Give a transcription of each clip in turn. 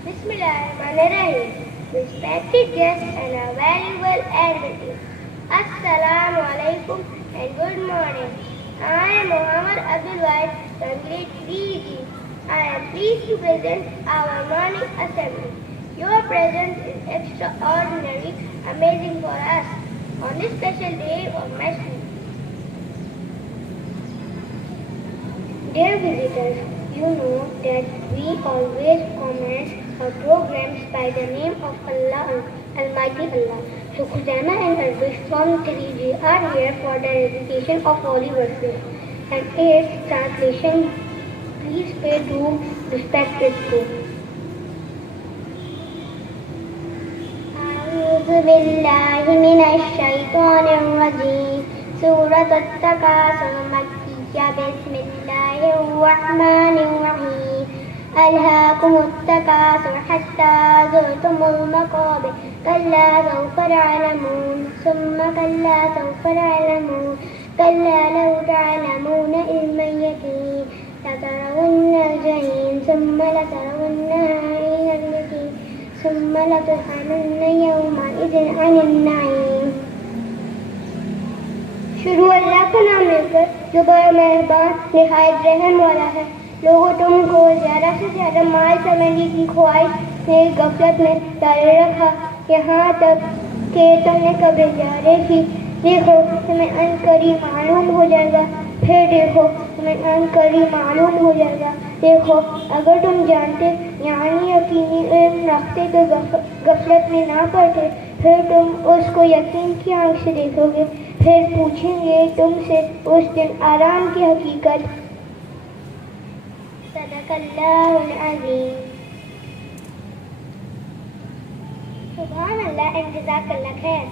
Bismillahirrahmanirrahim. Respected guests and our valuable advocates. Assalamu alaikum and good morning. I am Muhammad Abdul Wahid from grade 3G. I am pleased to present our morning assembly. Your presence is extraordinary, amazing for us on this special day of Masjid. Dear visitors, you know that we always commence our programs by the name of Allah, Almighty Allah. So Khuzana and Arvish from 3G are here for the recitation of holy verses and its translation. Please pay due respect to. أعوذ بالله من الشيطان الرجيم سورة التكاثر مكية بسم الله الرحمن الرحيم ألهاكم التكاثر حتى زرتم المقابر كلا سوف تعلمون ثم كلا سوف تعلمون كلا لو تعلمون علم اليقين لترون الجحيم ثم لترونها عين اليقين ثم لتسألن يومئذ عن النعيم. शुरू अल्लाह का नाम लेकर जो बड़ा मेहरबान निहायत रहम वाला है। लोगों तुमको ज़्यादा से ज़्यादा माल समझने की ख्वाहिश में गफलत में डाले रखा, यहाँ तक कि तुमने कभी जारे की। देखो तुम्हें अनकरी मालूम हो जाएगा, फिर देखो तुम्हें अनकरी मालूम हो जाएगा। देखो अगर तुम जानते यानी यकीनी इल्म रखते तो गफलत में ना पड़ते, फिर तुम उसको यकीन की आंख से देखोगे, फिर पूछेंगे तुमसे उस दिन आराम की हकीकत। सदक़ल्लाहुल अज़ीम। सुभान अल्लाह एंड जज़ाकल्लाह खैर।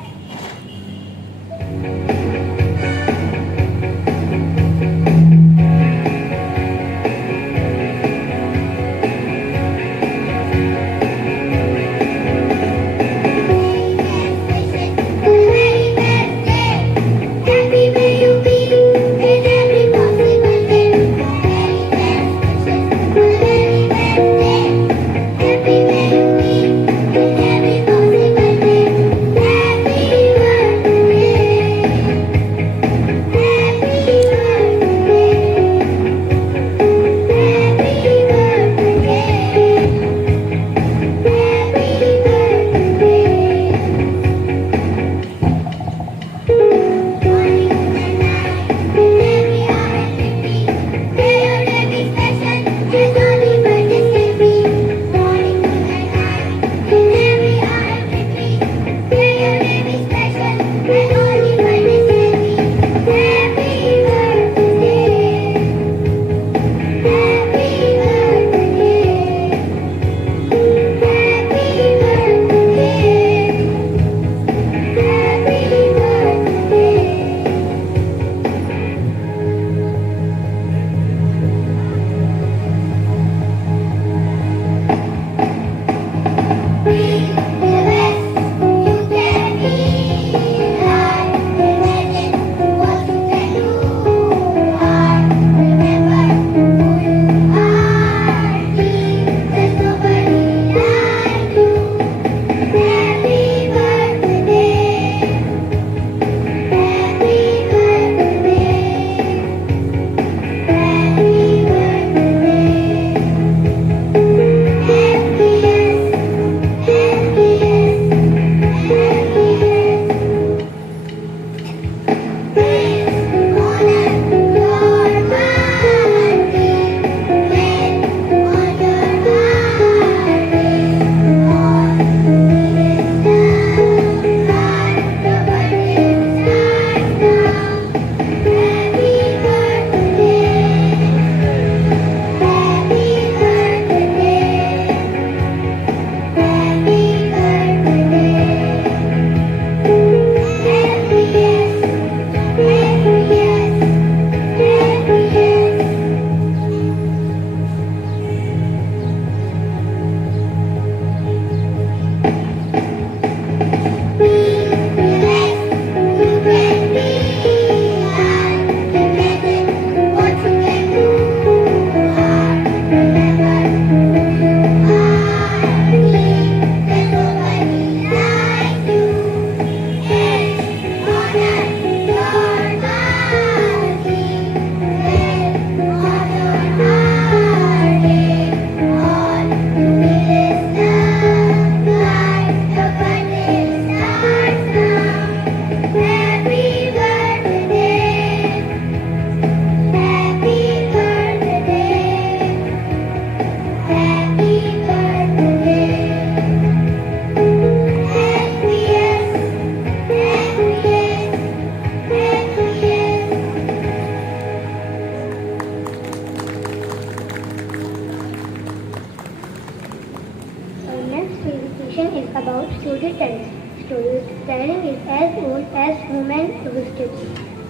Happy birthday. Happiest, happiest, happiest. Our next presentation is about storytelling. Storytelling is as old as human existence.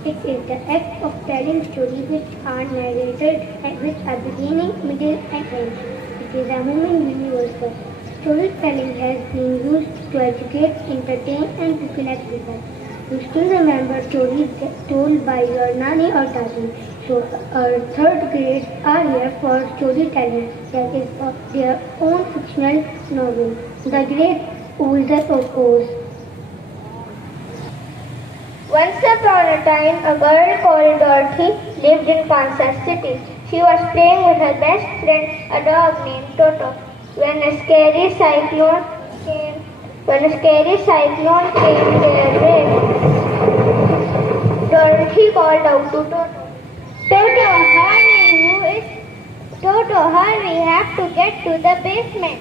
It is the act of telling stories which are narrated and which are beginning, middle, and end. It is a human universal. Storytelling has been used to educate, entertain, and to connect people. You still remember stories told by your nanny or dadi. So our third grades are here for storytelling. That is their own fictional novel, The Great Wizard of Oz. Once upon a time, a girl called Dorothy lived in Kansas City. She was playing with her best friend, a dog named Toto. When a scary cyclone came their way, Dorothy called out to Toto, Toto, hurry, we have to get to the basement.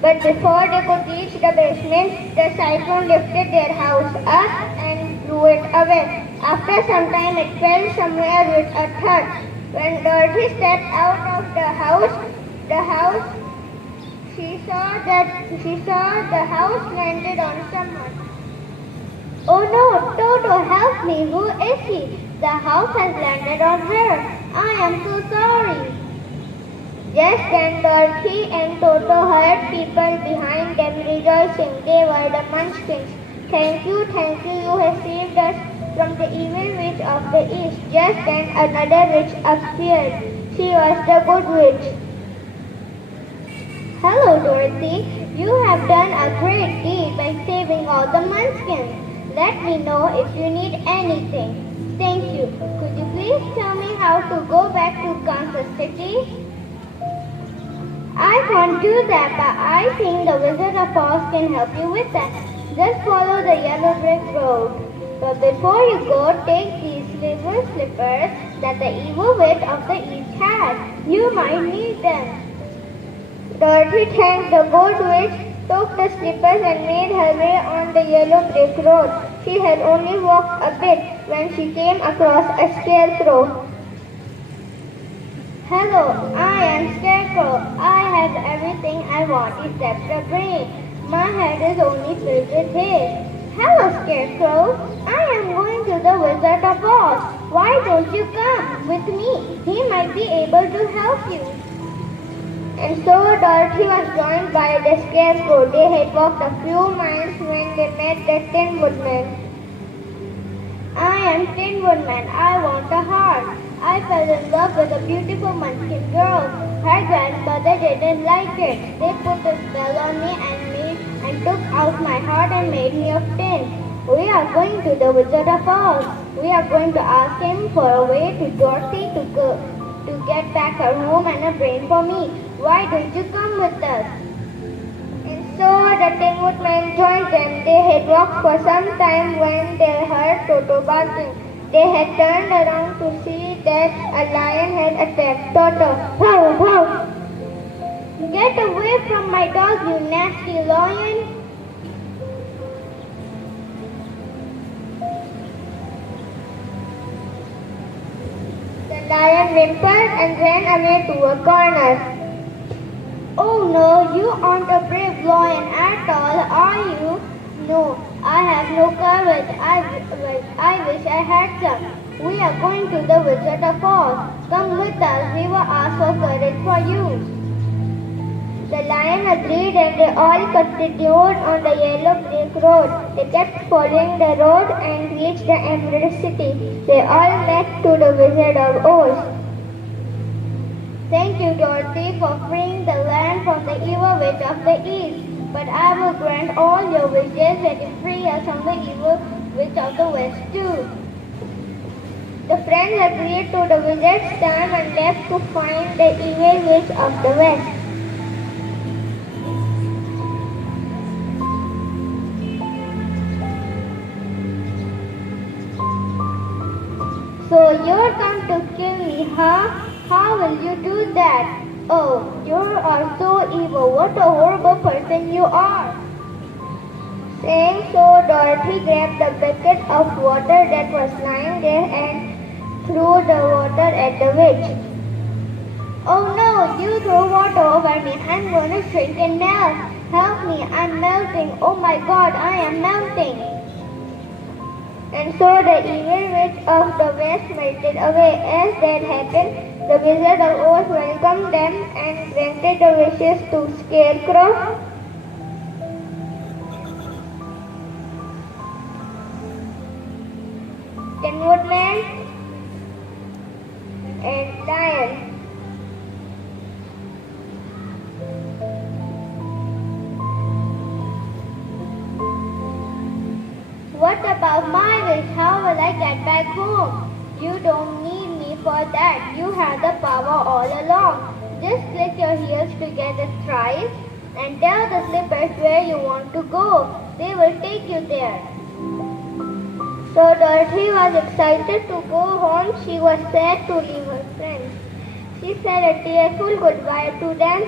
But before they could reach the basement, the cyclone lifted their house up and blew it away. After some time, it fell somewhere with a thud. When Dorothy stepped out of the house, she saw the house landed on someone. Oh no, Toto, help me! Who is he? The house has landed on her. I am so sorry. Just then Dorothy and Toto heard people behind them rejoicing. They were the Munchkins. Thank you, you have saved us from the evil witch of the east. Just then another witch appeared. She was the good witch. Hello, Dorothy. You have done a great deed by saving all the Munchkins. Let me know if you need anything. Thank you. Could you please tell me how to go back to Kansas City? I can't do that, but I think the Wizard of Oz can help you with that. Just follow the yellow brick road. But before you go, take these silver slippers that the evil witch of the east has. You might need them. Dorothy thanked the good witch, took the slippers and made her way on the yellow brick road. She had only walked a bit when she came across a scarecrow. Hello, I am Scarecrow. I have everything I want except a brain. My head is only filled with hair. Hello, Scarecrow. I am going to the Wizard of Oz. Why don't you come with me? He might be able to help you. And so Dorothy was joined by the Scarecrow. They had walked a few miles when they met the Tin Woodman. I am Tin Woodman. I want a heart. I fell in love with a beautiful Munchkin girl. Her grandmother didn't like it. They put a spell on me and took out my heart and made me of tin. We are going to the Wizard of Oz. We are going to ask him for a way to Dorothy to get back her home and a brain for me. Why don't you come with us? And so the Tin Woodman joined them. They had walked for some time when they heard Toto barking. They had turned around to see that a lion had attacked Toto. Wow, wow! Get away from my dog, you nasty lion! The lion whimpered and ran away to a corner. Oh no, you aren't a brave lion at all, are you? No, I have no courage. I wish I had some. We are going to the Wizard of Oz. Come with us. We will ask for courage for you. The lion agreed and they all continued on the yellow brick road. They kept following the road and reached the Emerald City. They all met to the Wizard of Oz. Thank you, Dorothy, for freeing the land from the evil witch of the east. But I will grant all your wishes when you free us from the evil witch of the west too. The friends agreed to the wizard's term and left to find the evil witch of the west. So you're come to kill me, huh? How will you do that? Oh, you are so evil. What a horrible person you are. Saying so, Dorothy grabbed the bucket of water that was lying there and threw the water at the witch. Oh no, you throw water over me. I'm gonna shrink and melt. Help me, I'm melting. Oh my god, I am melting. And so the evil witch of the west melted away. As that happened, the Wizard of Oz welcomed them and granted the wishes to Scarecrow, Tin Woodman, and Lion. What about my wish? How will I get back home? You don't need me for that. You have the power all along. Just click your heels together thrice and tell the slippers where you want to go. They will take you there. So Dorothy was excited to go home. She was sad to leave her friends. She said a tearful goodbye to them.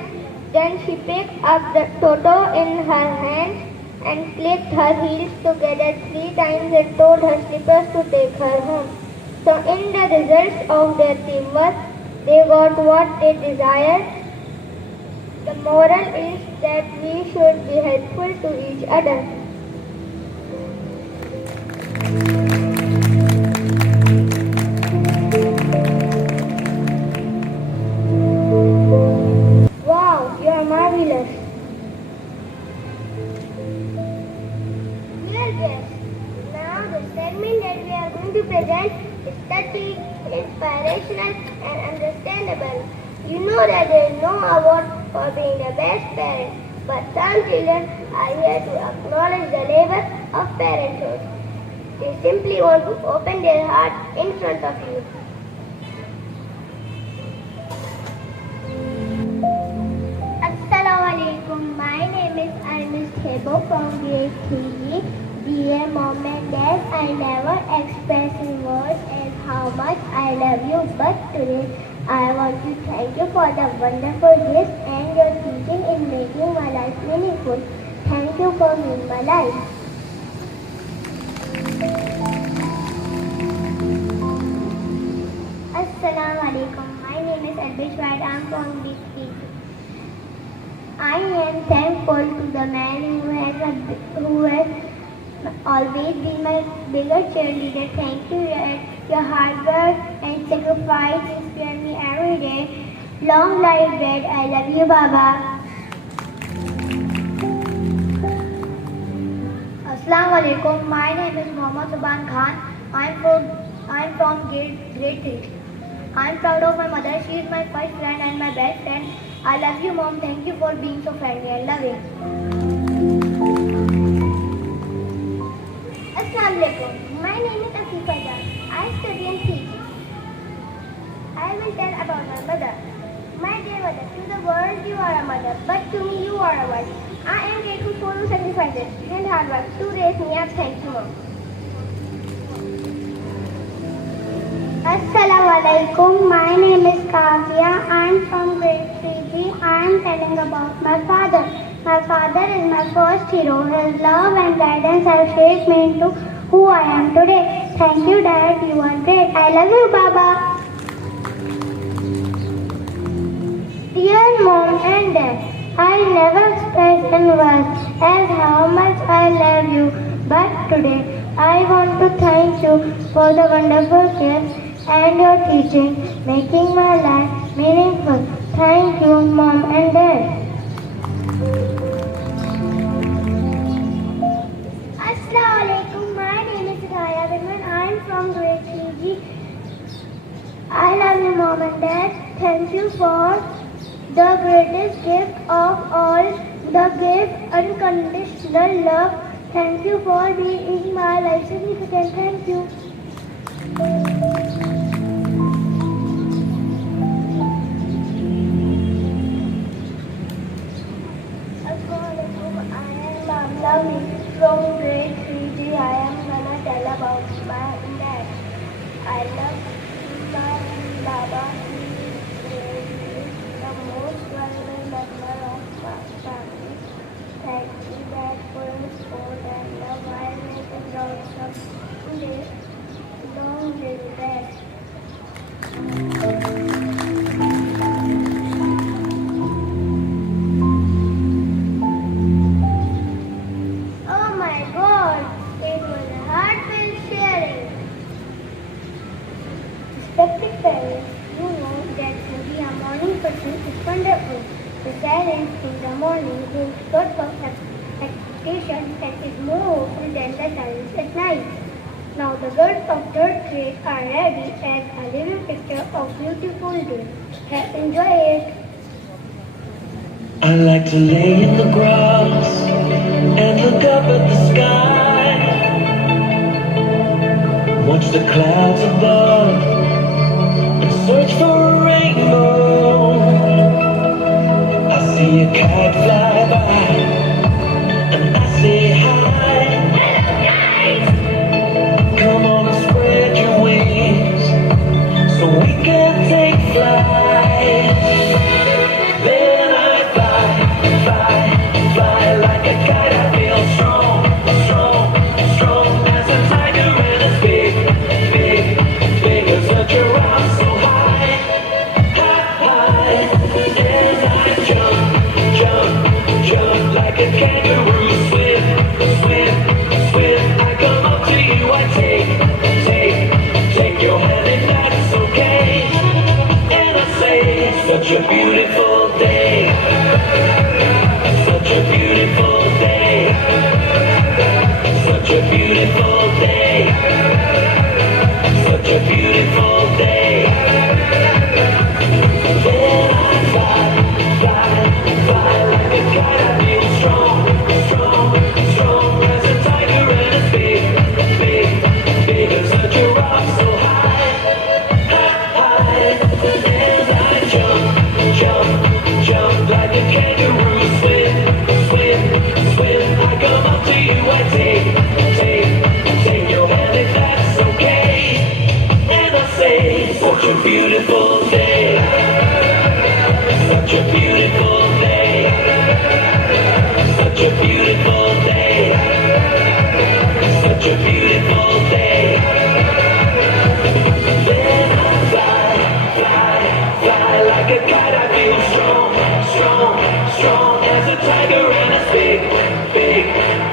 Then she picked up the Toto in her hands and clicked her heels together 3 times and told her slippers to take her home. So in the results of their teamwork, they got what they desired. The moral is that we should be helpful to each other. Wow, you are marvelous. Dear guests, now the segment that we are going to present is touching, inspirational and understandable. You know that there is no award for being the best parent, but some children are here to acknowledge the labor of parenthood. They simply want to open their heart in front of you. Assalamu alaikum. My name is Armis Thebo from grade 3. Dear Mom and Dad, I never express in words as how much I love you, but today I want to thank you for the wonderful gifts and your teaching in making my life meaningful. Thank you for being my life. Assalamu alaikum. My name is Albish White. I am from grade 3. I am thankful to the man who has always been my biggest cheerleader. Thank you. Your hard work and sacrifice inspire me every day. Long life, Dad. I love you, Baba. Assalamu alaikum. My name is Mohammad Subhan Khan. I'm from grade 3. I'm proud of my mother. She is my first friend and my best friend. I love you, Mom. Thank you for being so friendly and loving. Assalamu alaikum. My name is Asifa Jan. I study in CG. I will tell about my mother. My dear mother, to the world you are a mother, but to me you are a wife. I am grateful for your sacrifices and hard work to raise me up. Thank you, Mom. Assalamu alaikum. My name is Kavya. I am from grade 3B. I am telling about my father. My father is my first hero. His love and guidance have shaped me into who I am today. Thank you, Dad. You are great. I love you, Baba. Dear Mom and Dad, I never express in words as how much I love you. But today, I want to thank you for the wonderful gifts and your teaching, making my life meaningful. Thank you, Mom and Dad. Assalamu alaikum. My name is Raya Binman. I am from grade 3G. I love you, Mom and Dad. Thank you for the greatest gift of all, the gift unconditional love. Thank you for being my life significant. Thank you. From grade 3G, I am gonna tell about my dad. I love my Baba. The silence in the morning gives sort of expectation that is more hopeful than the silence at night. Now the birds of third grade are ready as a living picture of beautiful day. Enjoy it. I like to lay in the grass and look up at the sky, watch the clouds above and search for a rainbow. I see a kite fly by and I say hi. Come on and spread your wings so we can take flight. Then I fly, fly, fly like a kite. I feel strong, strong, strong as a tiger and as big, big, big as a giraffe. So high, high, high. And I jump, jump, jump like a kangaroo. Swim, swim, swim. I come up to you. I take your hand and that's okay. And I say, such a beautiful day. Such a beautiful day. Such a beautiful day. Such a beautiful day. Then I fly, fly, fly like a kite. I feel strong, strong, strong as a tiger and as big, big, big as a giraffe. So high, high, high. And I jump, jump, jump like a kangaroo. Swim, swim, swim. I come up to you. I take your hand if that's okay. And I say, such a beautiful day. Such a beautiful day. Such a beautiful day. Such a beautiful day. Then I fly, fly, fly like a kite. I feel strong, strong, strong as a tiger and as big, big,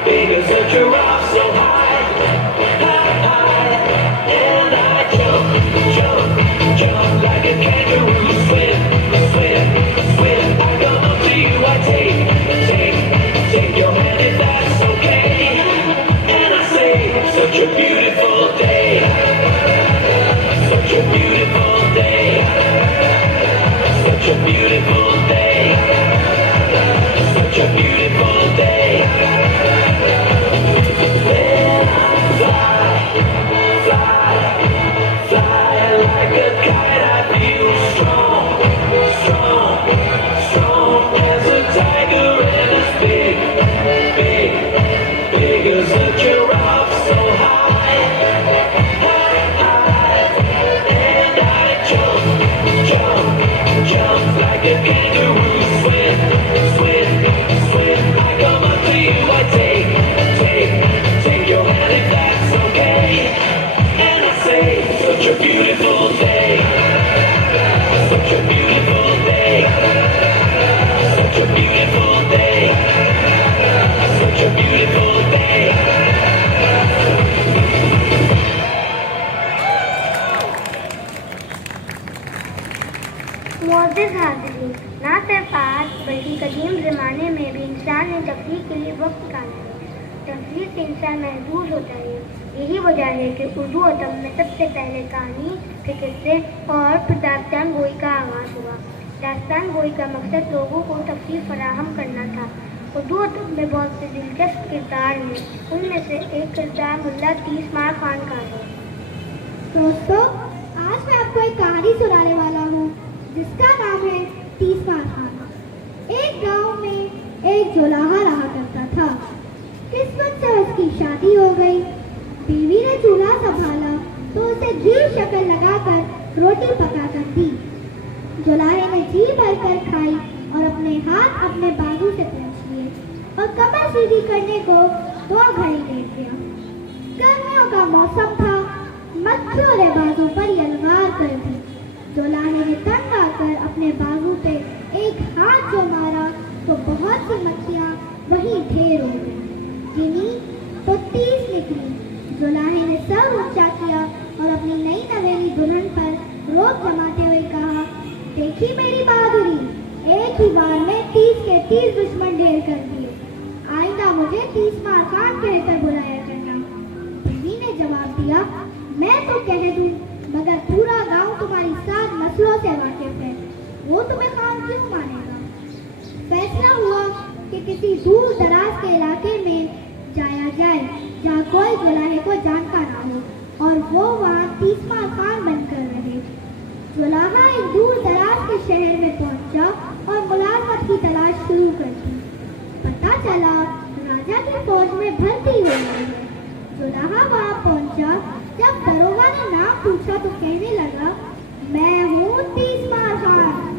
big as a giraffe. So high, high, high. And I jump, jump, jump like a kangaroo. Swim, swim, swim. I come up to you. I take your hand if that's okay. And I say, such a beautiful day. Such a beautiful day. Such a beautiful day. Such a beautiful day. Then I fly, fly, fly like a kite. I feel strong, strong, strong as a tiger and as big, big, big as a giraffe. So high, high, high. And I jump, jump, jump like a kangaroo. Swim, swim, swim. I come up to you. I take your hand if that's okay. And I say, such a beautiful day. Such a beautiful day. Such a beautiful day. Such a beautiful day. मुअज़्ज़िज़ हाज़िरीन, ना सिर्फ आज बल्कि कदीम ज़माने में भी इंसान ने तफरीह के लिए वक्त निकाला है। तफरीह से इंसान महदूद होता है। यही वजह है कि उर्दू अदब में सबसे पहले कहानी, फिर किस्से और फिर दास्तान गोई का आगाज़ हुआ। दास्तान गोई का मकसद लोगों को तफरीह फराहम करना था। उर्दू अदब में बहुत से दिलचस्प किरदार हैं। उनमें से एक किरदार मुल्ला तीसमार खान का है। दोस्तों, आज मैं आपको एक कहानी सुनाने वाला हूँ जिसका नाम है तीसमार खान। एक गांव में एक जुलाहा रहा करता था। किस्मत से उसकी शादी हो गई। बीवी ने चूल्हा संभाला तो उसे घी शक्कर लगाकर रोटी पकाकर दी। जुलाहे ने जी भरकर खाई और अपने हाथ अपने बाजू से पोंछ लिए और कमर सीधी करने को 2 घड़ी लेट गया। गर्मियों का मौसम था। मक्खियों ने बाजू पर यलगार कर दी। जुलाहे ने तंग आकर अपने बाजू पे एक हाथ जो मारा तो बहुत सी मक्खियाँ वहीं ढेर हो गई। गिनी तो 30 निकली। जुलाहे ने सर ऊंचा किया और अपनी नई नवेली दुल्हन पर रोब जमाते हुए कहा, देखी मेरी बहादुरी, एक ही बार में 30 दुश्मन ढेर कर दिए। आइंदा मुझे 30 मार खान कहकर बुलाया करना। बीवी ने जवाब दिया, मैं तो कह दूं, मगर पूरा गांव तुम्हारी 7 नस्लों से वाकिफ है, वो तुम्हें खान क्यों मानेगा। फैसला हुआ कि किसी दूर दराज के इलाके में जाया जाए जहाँ कोई जुलाहे को जानता ना हो और वो वहाँ 30 मार खान बनकर रहे। जुलाहा एक दूर दराज के शहर में पहुंचा और मुलाजमत की तलाश शुरू कर दी। पता चला राजा की फौज में भर्ती हो गई है। जुलाहा वहाँ पहुंचा। जब दरोगा ने नाम पूछा तो कहने लगा, मैं हूँ 30 मार खान,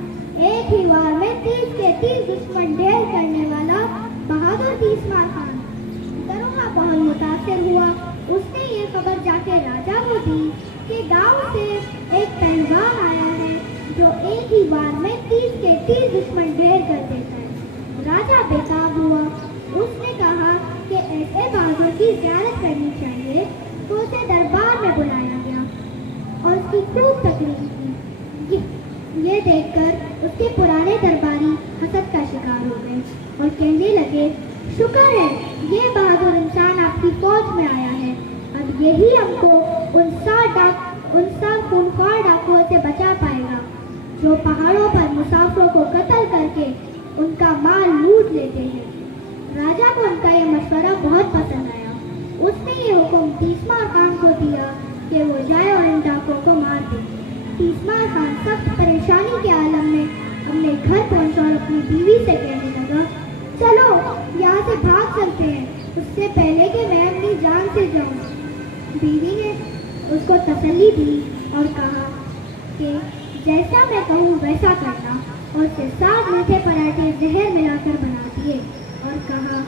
एक ही वार में 30 के 30 दुश्मन ढेर करने वाला बहादुर 30 मार खान। दरोगा बहुत मुतासिर हुआ। उसने ये खबर जाके राजा को दी कि गांव से एक पहलवान आया है जो एक ही बार में 30 के 30 दुश्मन ढेर कर देता है। राजा बेताब हुआ। उसने कहा कि ऐसे बहादुर की ज़ियारत करनी चाहिए, तो उसे दरबार में बुलाया गया और उसकी खूब तकरीर की। ये देखकर उसके पुराने दरबारी हसद का शिकार हो गए और कहने लगे, शुक्र है ये बहादुर इंसान आपकी फौज में आया है, अब यही हमको उन 60 खूंखार डाकुओं से बचा पाएगा जो पहाड़ों पर मुसाफिरों को कत्ल करके उनका माल लूट लेते हैं। राजा को उनका ये मशवरा बहुत पसंद आया। उसने ये हुक्म 30 मार खान को दिया कि वो जाए और इन डाकुओं को मार दे। 30 मार खान सख्त परेशानी के आलम में अपने घर पहुंचा और अपनी बीवी से कहने लगा, चलो यहाँ से भाग चलते हैं, उससे पहले कि मैं अपनी जान से जाऊँ। बीवी ने उसको तसल्ली दी और कहा कि जैसा मैं कहूँ वैसा करना, और उसे 7 मीठे पराठे जहर मिलाकर बना दिए और कहा,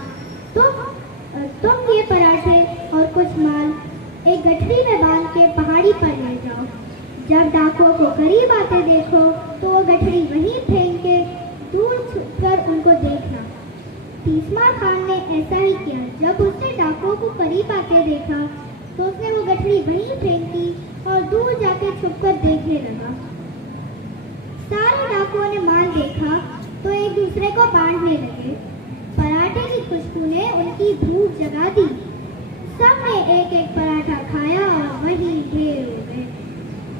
तुम ये पराठे और कुछ माल एक गठरी में बांध के पहाड़ी पर ले जाओ। जब डाकुओं को करीब आते देखो तो वो गठरी वहीं फेंक के दूर छुपकर उनको देखना। 30 मार खान ने ऐसा ही किया। जब उसने डाकुओं को करीब आते देखा तो उसने वो गठरी वहीं फेंकी और दूर जाके छुपकर देखने लगा। सारे डाकुओं ने माल देखा तो एक दूसरे को बांटने लगे। पराठे की खुशबू ने उनकी भूख जगा दी। सबने एक एक पराठा खाया और वहीं ढेर हो गए।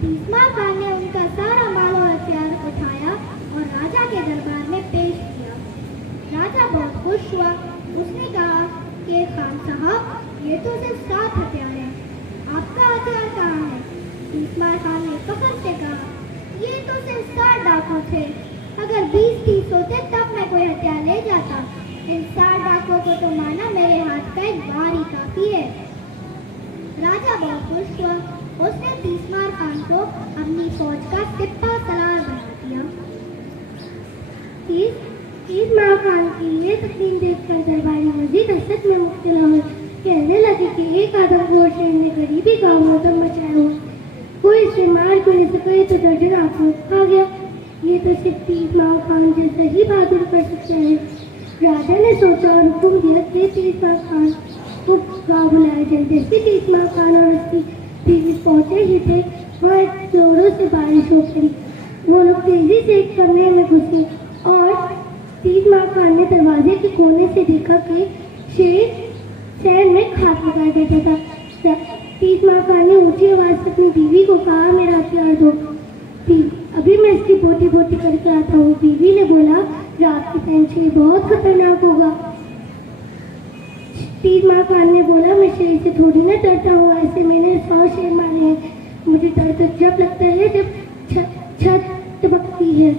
30 मार खान ने उनका सारा माल और हथियार उठाया और राजा के दरबार में पेश किया। राजा बहुत खुश हुआ। उसने कहा कि खान साहब, ये तो सिर्फ 7 हथियार हैं, आपका हथियार कहाँ है। 30 मार खान ने फख्र से कहा, ये तो सिर्फ 60 डाकू थे, अगर 20-30 होते तब मैं कोई हथियार ले जाता। इन 60 डाकुओं को तो मारना मेरे हाथ का एक वार ही काफी है। राजा बहुत खुश हुआ। उसने 30 मार खान को अपनी फौज का सिपा सलार बना दिया। 30 मार खान की ये तकरीर देखकर दरबारी मजीद हसद में मुब्तला हुए। कहने लगे कि एक आदमखोर शेर ने गरीबी का मौसम मचाया हुआ, कोई इसे मार क्यों नहीं सके, तो दर्जन आंखों आ गया। ये तो सिर्फ 30 मार खान जैसा ही बहादुर कर सकते हैं। राजा ने सोचा और हुक्म दिया कि 30 मार खान को गाँव बुलाया जाए। जैसे 30 मार खान और उसकी बीवी पहुंचे ही थे, वहाँ जोरों से बारिश हो पड़ी। वो लोग तेजी से एक कमरे में घुसे और 30 मार खान ने दरवाजे के कोने से देखा कि शेर शहर में खाट लगा देता था। 30 मार खान ने ऊंची आवाज से अपनी बीवी को कहा, मेरा हथियार दो, अभी मैं इसकी बोटी बोटी करके आता हूँ। बीवी ने बोला, रात की टाइम शेर बहुत खतरनाक होगा। 30 मार खान ने बोला, मैं शेर से थोड़ी ना डरता हूँ, ऐसे मैंने 100 शेर मारे हैं। मुझे डर तो जब लगता है जब छत टपकती है।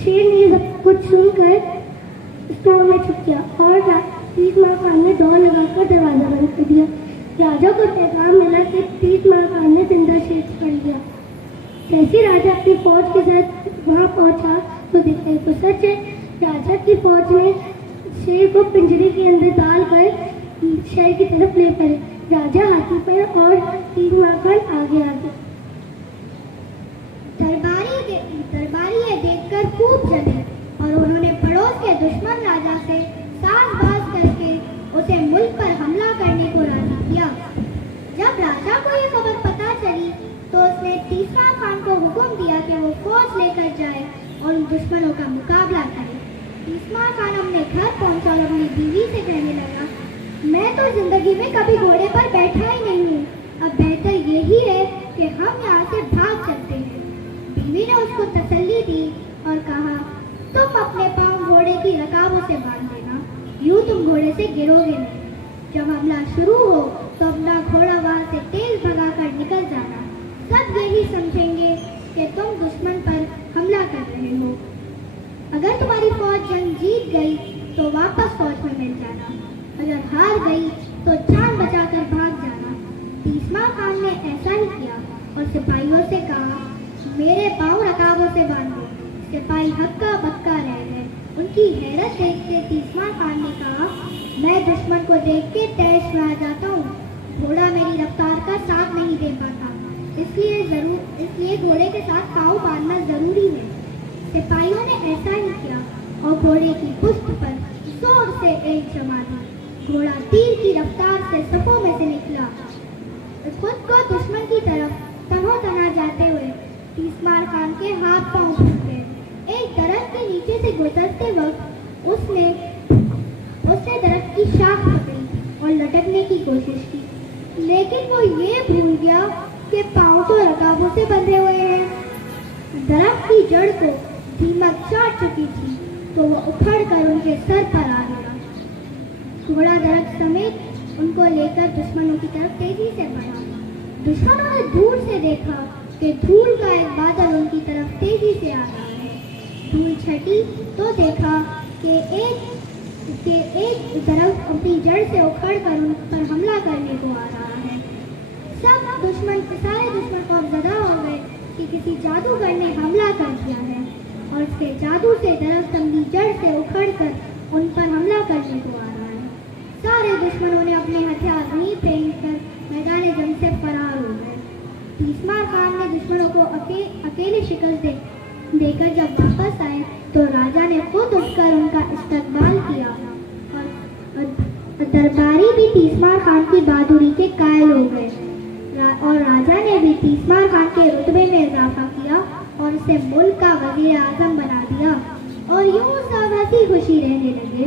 शेर ने सब कुछ सुनकर स्टोर में छुप गया और 30 मार खान ने दौड़ लगाकर दरवाजा बंद कर दिया। राजा को पैगाम मिला कि 30 मार खान ने जिंदा शेर पकड़ लिया। जैसे राजा अपनी फौज के साथ वहाँ पहुँचा तो देखा तो सच है, राजा की फौज ने शेर को पिंजरे के अंदर डालकर शहर की तरफ ले पड़े। राजा हाथी पर और 30 मार खान आगे आगे। दरबारी ये देखकर खूब जले और उन्होंने पड़ोस के दुश्मन राजा से साज़बाज़ करके उसे मुल्क पर हमला करने को राजी किया। जब राजा को ये खबर पता चली तो उसने 30 मार खान को हुक्म दिया कि वो फौज लेकर जाए और उन दुश्मनों का मुकाबला करे। तीस्मार खान अपने घर पहुंचा और अपनी बीवी से कहने लगा, मैं तो जिंदगी में कभी घोड़े पर बैठा ही नहीं हूँ। अब बेहतर यही है कि हम यहाँ से भाग चलते हैं। बीवी ने उसको तसल्ली दी और कहा, तुम अपने पाँव घोड़े की रकाबों से बांध देना, यूँ तुम घोड़े से गिरोगे नहीं। जब हमला शुरू हो तो अपना घोड़ा वहाँ से तेज भगाकर निकल जाना। सब यही समझेंगे कि तुम दुश्मन पर हमला कर रहे हो। अगर तुम्हारी फौज जंग जीत गई तो वापस फौज में मिल जाना, अगर हार गई तो जान बचाकर भाग जाना। तीस्मार खान ने ऐसा ही किया और सिपाहियों से कहा, मेरे पाँव रकाबों से बांधो। सिपाही हक्का बक्का रह गए। उनकी हैरत देखते तीस्मार खान ने कहा, मैं दुश्मन को देख के तैश में आ जाता हूँ। घोड़ा मेरी रफ्तार का साथ नहीं दे पाता, इसलिए घोड़े के साथ पाँव बांधना जरूरी है। सिपाहियों ने ऐसा ही किया और घोड़े की पुष्ट पर जोर से एक जमा दी। घोड़ा तीर की रफ्तार से सफों में से निकला। खुद को दुश्मन की तरफ तनो-तना जाते हुए तीस्मार खान के हाथ पांव फूट गए। एक दरख्त के नीचे से गुजरते वक्त उसने दरख्त की शाख पकड़ी और लटकने की कोशिश की, लेकिन वो ये भूल गया कि पांव तो रकाबों से बंधे हुए हैं। दरख्त की जड़ को दीमक चाट चुकी थी तो वो उखड़कर उनके सर पर आ गिरा। घोड़ा दरख्त समेत उनको लेकर दुश्मनों की तरफ तेजी से बढ़ा। दुश्मनों ने दूर से देखा कि धूल का एक बादल उनकी तरफ तेजी से आ रहा है। धूल छटी तो देखा कि एक दरख्त अपनी जड़ से उखड़कर उन पर हमला करने को आ रहा है। सारे दुश्मन खौफजदा हो गए कि किसी जादूगर ने हमला कर दिया है और उसके जादू से दरख्त अपनी जड़ से उखड़कर उन पर हमला करने को आ रहा है। सारे दुश्मनों ने अपने हथियार वहीं फेंककर मैदान जंग से फरार हो गए। तीस्मार खान ने दुश्मनों को अकेले शिकस्त देकर जब वापस आए तो राजा ने खुद उठकर उनका इस्तकबाल किया और दरबारी भी तीस्मार खान की बहादुरी के कायल हो गए और राजा ने भी तीस्मार खान के रुतबे में इजाफा किया और उसे मुल्क का वज़ीर आज़म बना दिया और यूं सब हंसी खुशी रहने लगे।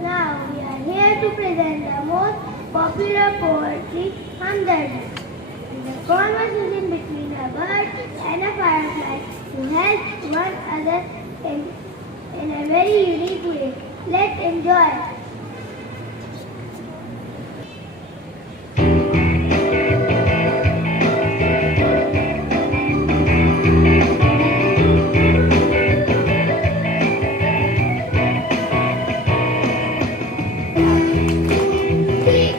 Now we are here to present the most popular poetry, Hamdardi. The conversation between a bird and a firefly who help one another in a very unique way. Let's enjoy. Three,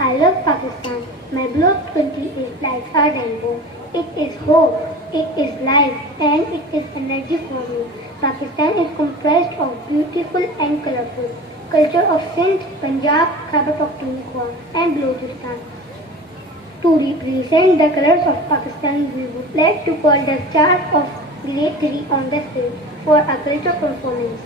I love Pakistan. My beloved country is like a rainbow. It is hope, it is life, and it is energy for me. Pakistan is comprised of beautiful and colorful culture of Sindh, Punjab, Khyber Pakhtunkhwa, and Balochistan. To represent the colors of Pakistan, we would like to call the stars of grade 3 on the stage for a cultural performance.